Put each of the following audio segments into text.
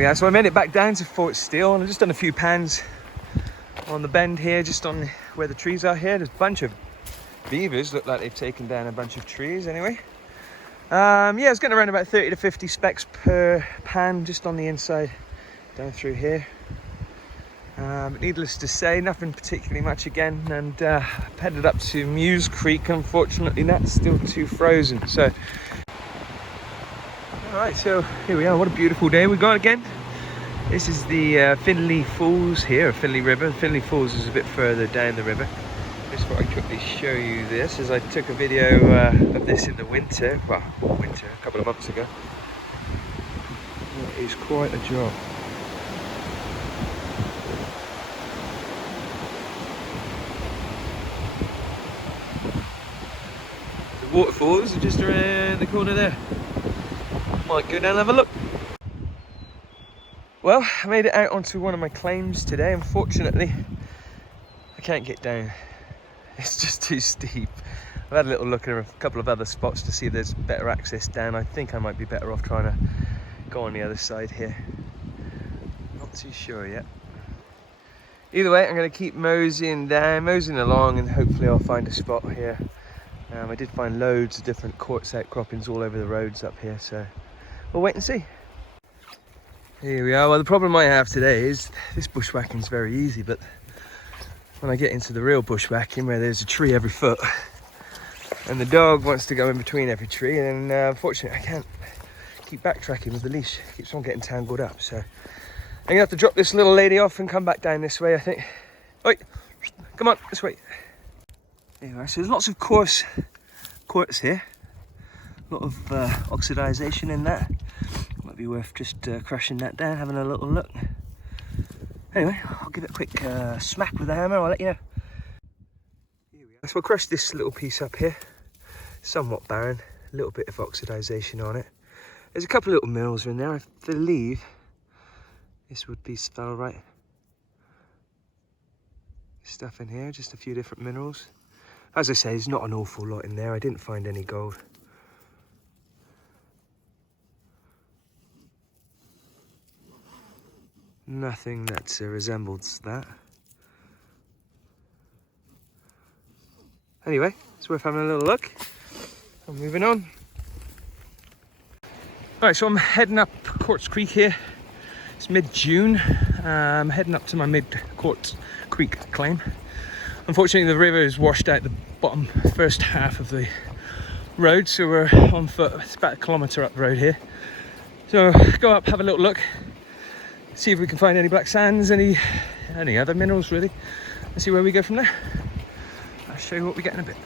we are. So I made it back down to Fort Steele, and I've just done a few pans on the bend here, just on where the trees are here. There's a bunch of beavers, look like they've taken down a bunch of trees anyway. Yeah, it's getting around about 30 to 50 specks per pan just on the inside down through here. Needless to say, nothing particularly much again, and headed up to Muse Creek. Unfortunately, that's still too frozen. So, alright, so here we are. What a beautiful day we got again. This is the Finley Falls here, Finley River. Finley Falls is a bit further down the river. Just thought I'd quickly show you this, as I took a video of this in the winter, well, winter, a couple of months ago. It is quite a job. The waterfalls are just around the corner there. Might go down and have a look. Well, I made it out onto one of my claims today. Unfortunately, I can't get down. It's just too steep. I've had a little look at a couple of other spots to see if there's better access down. I think I might be better off trying to go on the other side here. Not too sure yet. Either way, I'm going to keep moseying along, and hopefully I'll find a spot here. I did find loads of different quartz outcroppings all over the roads up here, so we'll wait and see. Here we are. Well, the problem I have today is this bushwhacking is very easy, but when I get into the real bushwhacking, where there's a tree every foot and the dog wants to go in between every tree, and unfortunately I can't keep backtracking with the leash. It keeps on getting tangled up, so I'm gonna have to drop this little lady off and come back down this way, I think. Oi, come on, this way. Anyway, so there's lots of coarse quartz here, a lot of oxidization in that. Might be worth just crushing that down, having a little look. Anyway, I'll give it a quick smack with the hammer, I'll let you know. Here we are. So I'll crush this little piece up here. Somewhat barren, a little bit of oxidization on it. There's a couple of little minerals in there. I believe this would be sphalerite. Stuff in here, just a few different minerals. As I say, there's not an awful lot in there. I didn't find any gold. Nothing that resembles that. Anyway, it's worth having a little look. I'm moving on. Alright, so I'm heading up Quartz Creek here. It's mid-June. I'm heading up to my mid-Quartz Creek claim. Unfortunately, the river is washed out the bottom first half of the road, so we're on foot. It's about 1 kilometre up the road here. So go up, have a little look, see if we can find any black sands, any other minerals really, and see where we go from there. I'll show you what we get in a bit.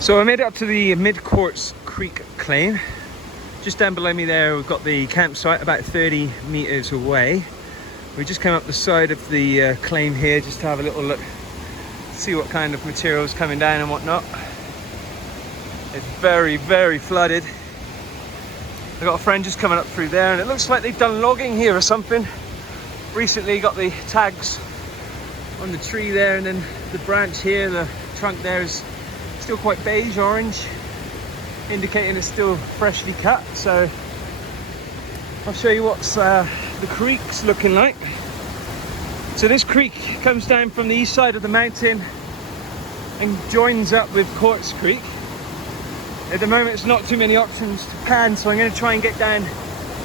So I made it up to the mid-Quartz Creek claim. Just down below me there, we've got the campsite about 30 meters away. We just came up the side of the claim here just to have a little look, see what kind of material is coming down and whatnot. It's very, very flooded. I've got a friend just coming up through there, and it looks like they've done logging here or something. Recently got the tags on the tree there, and then the branch here, the trunk there is still quite beige orange, indicating it's still freshly cut. So I'll show you what's the creek's looking like. So this creek comes down from the east side of the mountain and joins up with Quartz Creek. At the moment, it's not too many options to pan, so I'm going to try and get down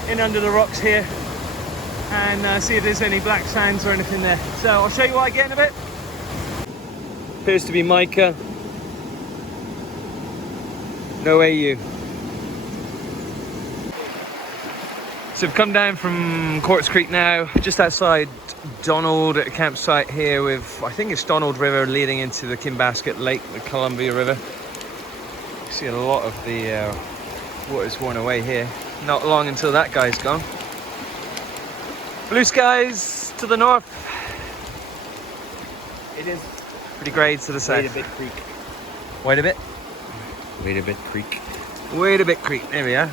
in under the rocks here and see if there's any black sands or anything there. So I'll show you what I get in a bit. Appears to be mica. No AU. So we've come down from Quartz Creek now, just outside Donald at a campsite here with, I think it's Donald River leading into the Kinbasket Lake, the Columbia River. You see a lot of the water's worn away here. Not long until that guy's gone. Blue skies to the north. It is pretty grey to the south. Wait a bit creek. Wait a bit? Wait a bit creek. Wait a bit creek, there we are.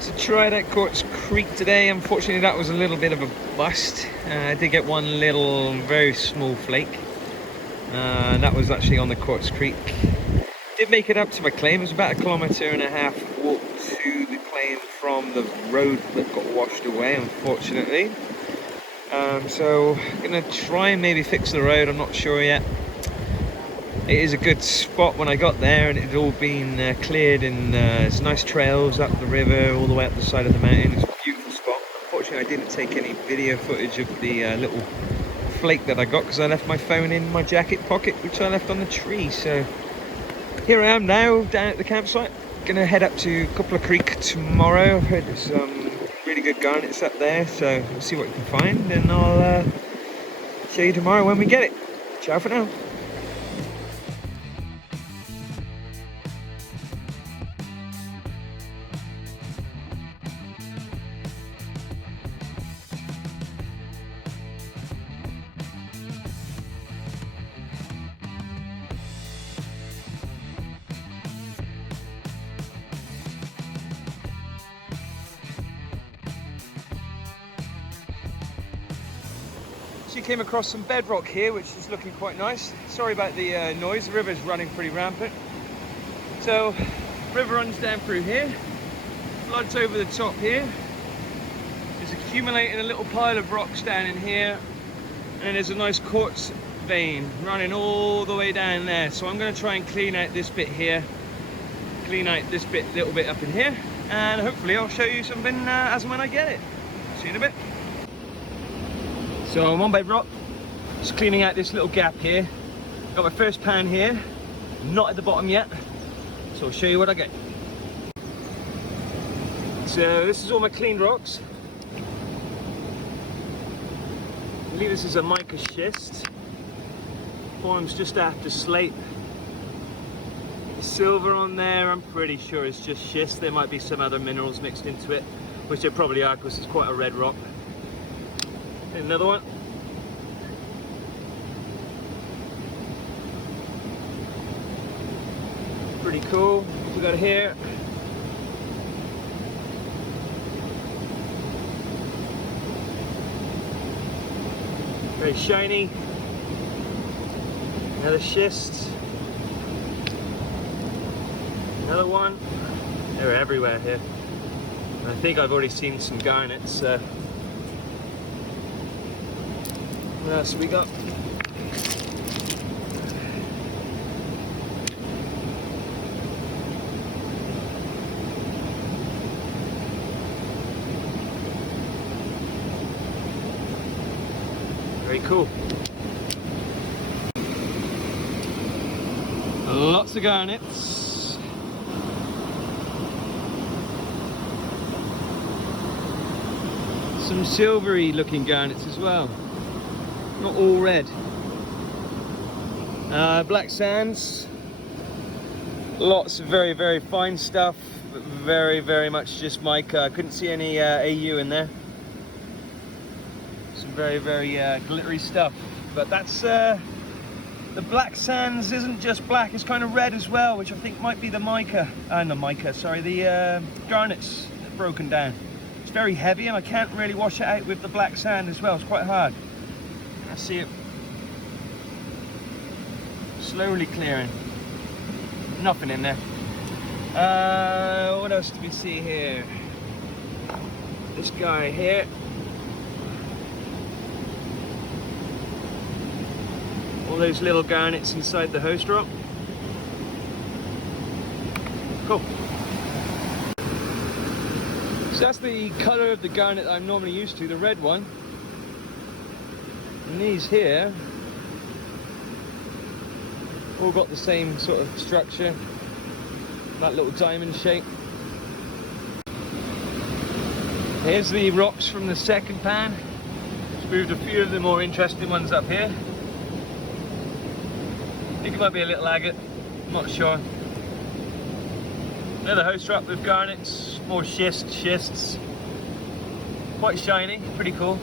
So tried out Quartz Creek today. Unfortunately that was a little bit of a bust. I did get one little very small flake. That was actually on the Quartz Creek. Did make it up to my claim. It was about 1.5 kilometre walk to laying from the road that got washed away, unfortunately. So I'm gonna try and maybe fix the road, I'm not sure yet. It is a good spot when I got there, and it had all been cleared, and there's nice trails up the river, all the way up the side of the mountain. It's a beautiful spot. Unfortunately, I didn't take any video footage of the little flake that I got, because I left my phone in my jacket pocket, which I left on the tree. So here I am now, down at the campsite. Gonna head up to Quartz Creek tomorrow. I've heard there's some really good garnets up there, so we'll see what we can find, and I'll show you tomorrow when we get it. Ciao for now. She came across some bedrock here, which is looking quite nice. Sorry about the noise, the river's running pretty rampant. So, river runs down through here, floods over the top here. It's accumulating a little pile of rocks down in here, and there's a nice quartz vein running all the way down there. So I'm going to try and clean out this bit here, clean out this little bit up in here, and hopefully I'll show you something as and when I get it. See you in a bit. So I'm on bedrock, just cleaning out this little gap here. Got my first pan here, not at the bottom yet, so I'll show you what I get. So this is all my cleaned rocks. I believe this is a mica schist. Forms just after slate. The silver on there, I'm pretty sure it's just schist. There might be some other minerals mixed into it, which there probably are, because it's quite a red rock. Another one. Pretty cool. What we got here? Very shiny. Another schist. Another one. They're everywhere here. And I think I've already seen some garnets. What else we got? Very cool. Lots of garnets. Some silvery looking garnets as well. Not all red. Black sands. Lots of very, very fine stuff, but very, very much just mica. I couldn't see any AU in there. Some very, very glittery stuff. But that's the black sands isn't just black, it's kind of red as well, which I think might be the mica. The garnets broken down. It's very heavy, and I can't really wash it out with the black sand as well. It's quite hard. I see it slowly clearing. Nothing in there. What else do we see here? This guy here. All those little garnets inside the host rock. Cool. So that's the colour of the garnet that I'm normally used to, the red one. And these here all got the same sort of structure, that little diamond shape. Here's the rocks from the second pan. Just moved a few of the more interesting ones up here. I think it might be a little agate, I'm not sure. Another host rock with garnets, more schists. Quite shiny, pretty cool.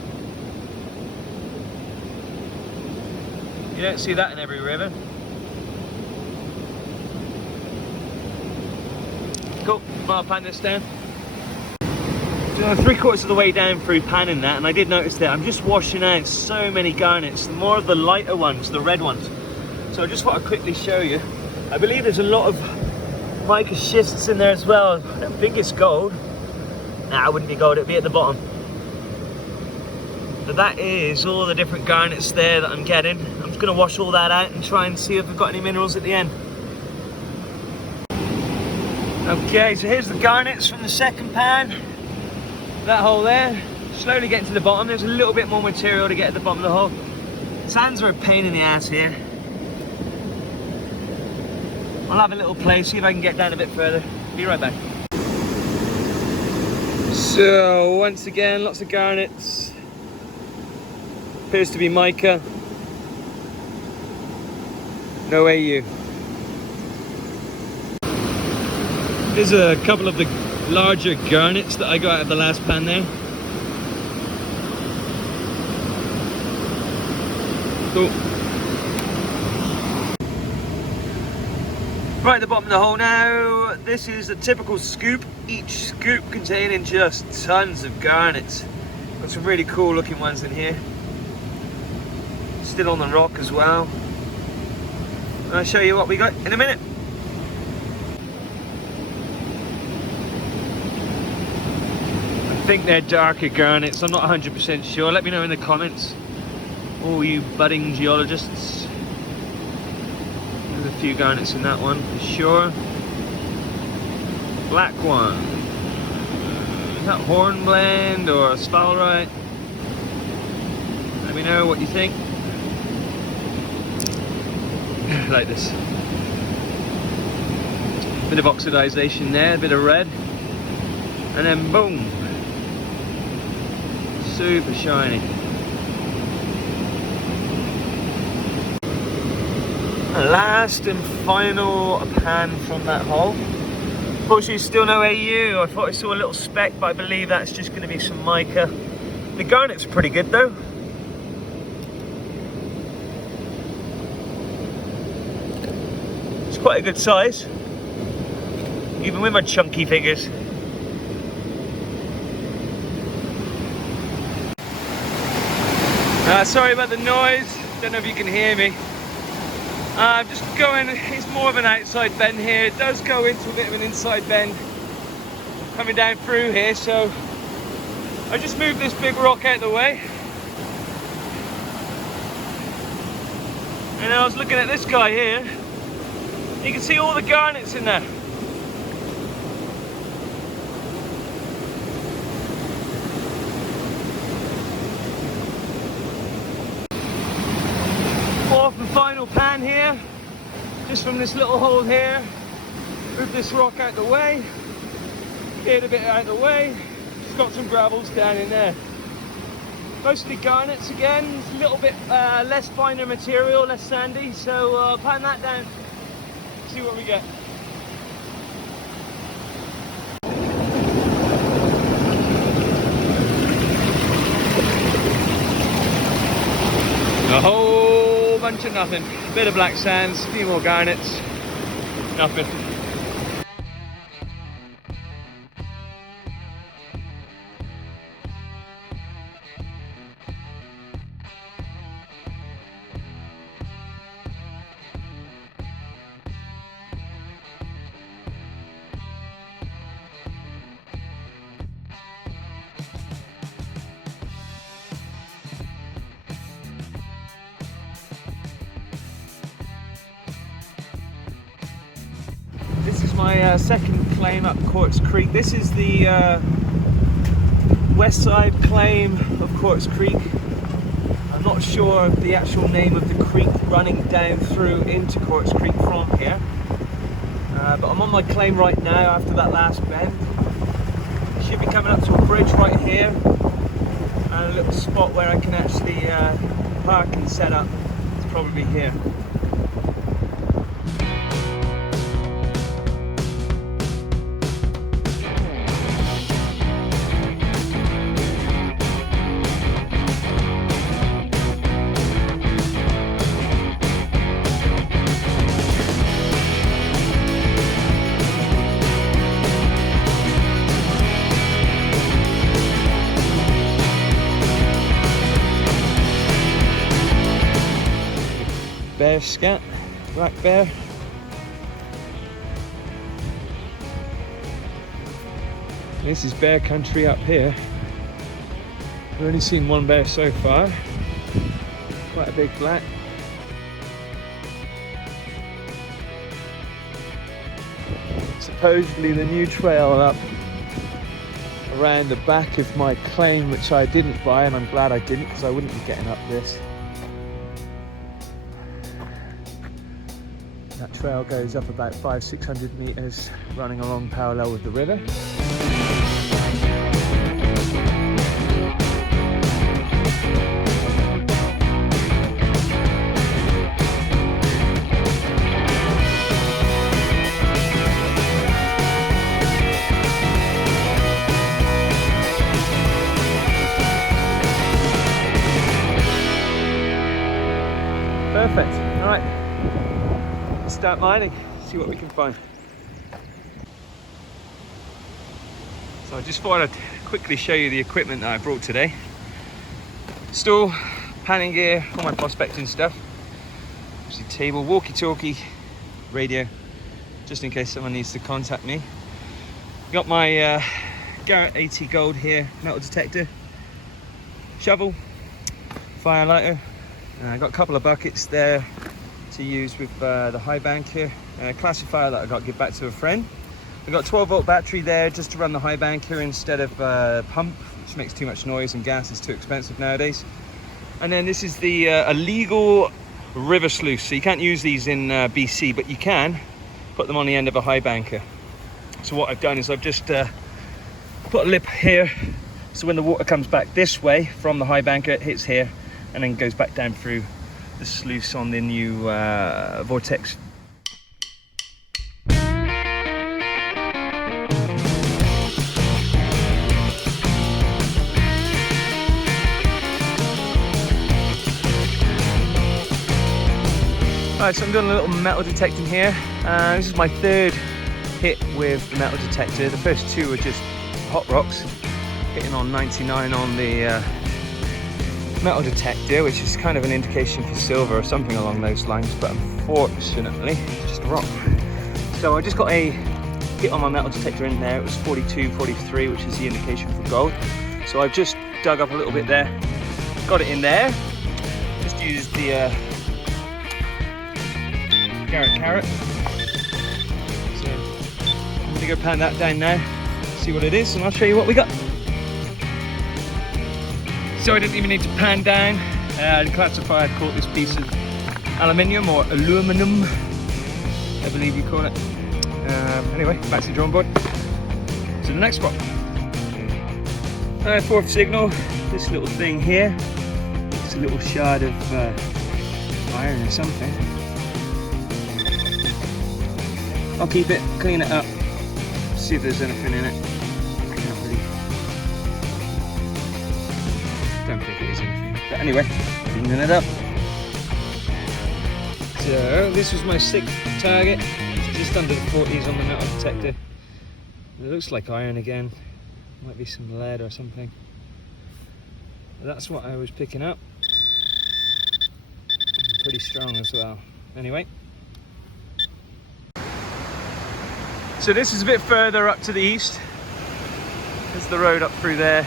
You don't see that in every river. Cool, I'll pan this down. So 3/4 of the way down through panning that, and I did notice that I'm just washing out so many garnets, more of the lighter ones, the red ones. So I just want to quickly show you. I believe there's a lot of mica schists in there as well. I don't think it's gold. Nah, it wouldn't be gold, it'd be at the bottom. But that is all the different garnets there that I'm getting. I'm just going to wash all that out and try and see if we've got any minerals at the end. Okay, so here's the garnets from the second pan. That hole there. Slowly getting to the bottom. There's a little bit more material to get at the bottom of the hole. Sands are a pain in the ass here. I'll have a little play, see if I can get down a bit further. Be right back. So, once again, lots of garnets. Appears to be mica. No AU. Here's a couple of the larger garnets that I got out of the last pan there. Cool. Right at the bottom of the hole now. This is a typical scoop. Each scoop containing just tons of garnets. Got some really cool looking ones in here. Still on the rock as well. I'll show you what we got in a minute. I think they're darker garnets. I'm not 100% sure. Let me know in the comments. All you budding geologists. There's a few garnets in that one for sure. Black one. Is that hornblende or sphalerite? Let me know what you think. Like this. Bit of oxidization there, a bit of red. And then boom. Super shiny. Last and final pan from that hole. Unfortunately, still no AU. I thought I saw a little speck, but I believe that's just going to be some mica. The garnet's pretty good though. It's quite a good size, even with my chunky fingers. Sorry about the noise. Don't know if you can hear me. I'm just going, it's more of an outside bend here. It does go into a bit of an inside bend coming down through here, so I just moved this big rock out of the way. And I was looking at this guy here. You can see all the garnets in there. Fourth and final pan here, just from this little hole here. Move this rock out the way, cleared a bit out of the way. Just got some gravels down in there. Mostly garnets again, it's a little bit less finer material, less sandy, so pan that down, see what we get. A whole bunch of nothing. Bit of black sands, a few more garnets, nothing. This is my second claim up Quartz Creek. This is the west side claim of Quartz Creek. I'm not sure of the actual name of the creek running down through into Quartz Creek from here. But I'm on my claim right now after that last bend. Should be coming up to a bridge right here and a little spot where I can actually park and set up. It's probably here. Bear scat, black bear. This is bear country up here. I've only seen one bear so far. Quite a big black. Supposedly the new trail up around the back of my claim, which I didn't buy, and I'm glad I didn't, because I wouldn't be getting up this. That trail goes up about 500-600 meters, running along parallel with the river. Perfect. All right, let's start mining, see what we can find. So I just thought I'd quickly show you the equipment that I brought today. Stool, panning gear, all my prospecting stuff. Obviously table, walkie-talkie, radio, just in case someone needs to contact me. Got my Garnet 80 gold here, metal detector, shovel, fire lighter. I got a couple of buckets there to use with the high banker, classifier that I got to give back to a friend. I got a 12-volt battery there just to run the high banker instead of pump, which makes too much noise and gas is too expensive nowadays. And then this is the illegal river sluice. So you can't use these in BC, but you can put them on the end of a high banker. So what I've done is I've just put a lip here, so when the water comes back this way from the high banker, it hits here and then goes back down through the sluice on the new vortex. Alright, so I'm doing a little metal detecting here. This is my third hit with the metal detector. The first two were just hot rocks, hitting on 99 on the metal detector, which is kind of an indication for silver or something along those lines, but unfortunately it's just a rock. So I just got a hit on my metal detector in there. It was 42, 43, which is the indication for gold. So I've just dug up a little bit there, got it in there, just used the carat. So I'm gonna go pan that down now, see what it is, and I'll show you what we got. So I didn't even need to pan down. The classifier caught this piece of aluminium or aluminum, I believe you call it. Anyway, back to the drawing board. To the next spot. Fourth signal, this little thing here. It's a little shard of iron or something. I'll keep it, clean it up, see if there's anything in it. Don't think it is anything. But anyway, cleaning it up. So this was my sixth target, just under the 40s on the metal detector. It looks like iron again. Might be some lead or something. But that's what I was picking up. Pretty strong as well. Anyway. So this is a bit further up to the east. There's the road up through there.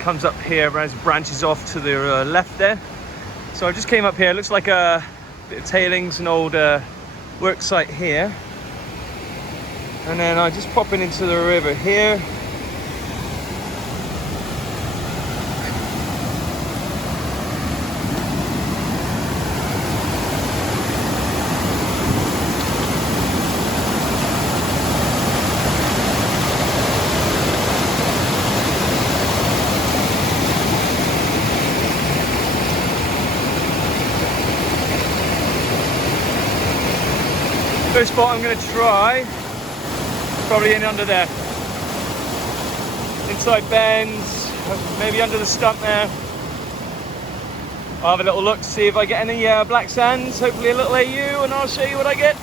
Comes up here, branches off to the left there. So I just came up here. It looks like a bit of tailings, an old work site here. And then I just pop into the river here. First spot I'm going to try, probably in under there. Inside bends, maybe under the stump there. I'll have a little look to see if I get any black sands, hopefully a little AU, and I'll show you what I get.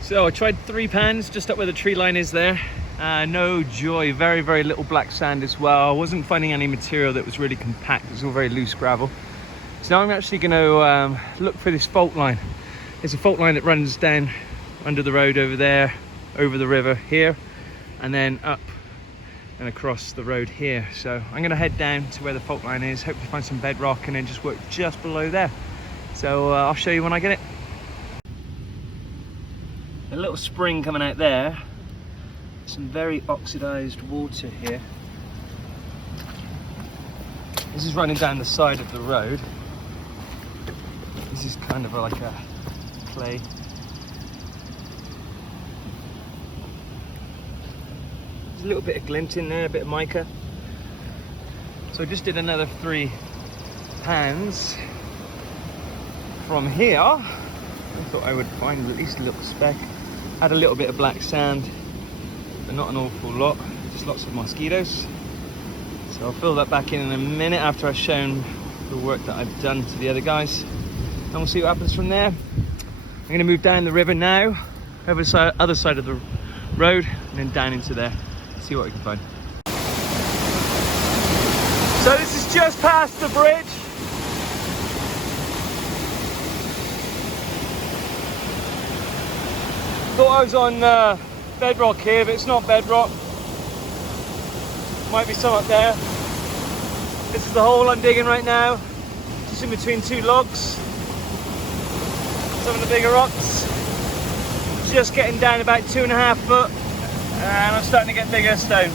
So I tried 3 pans just up where the tree line is there. No joy, very, very little black sand as well. I wasn't finding any material that was really compact, it was all very loose gravel. So now I'm actually going to look for this fault line. There's a fault line that runs down under the road over there, over the river here, and then up and across the road here. So I'm going to head down to where the fault line is, hopefully find some bedrock, and then just work just below there. So I'll show you when I get it. A little spring coming out there, some very oxidized water here. This is running down the side of the road. This is kind of like a clay. There's a little bit of glint in there, a bit of mica. So I just did another 3 pans from here. I thought I would find at least a little speck. Had a little bit of black sand, but not an awful lot, just lots of mosquitoes. So I'll fill that back in a minute after I've shown the work that I've done to the other guys. And we'll see what happens from there. I'm going to move down the river now, over the other side of the road, and then down into there, see what we can find. So this is just past the bridge. Thought I was on bedrock here, but it's not bedrock. Might be some up there. This is the hole I'm digging right now. Just in between 2 logs. Some of the bigger rocks. Just getting down about 2.5 foot, and I'm starting to get bigger stones.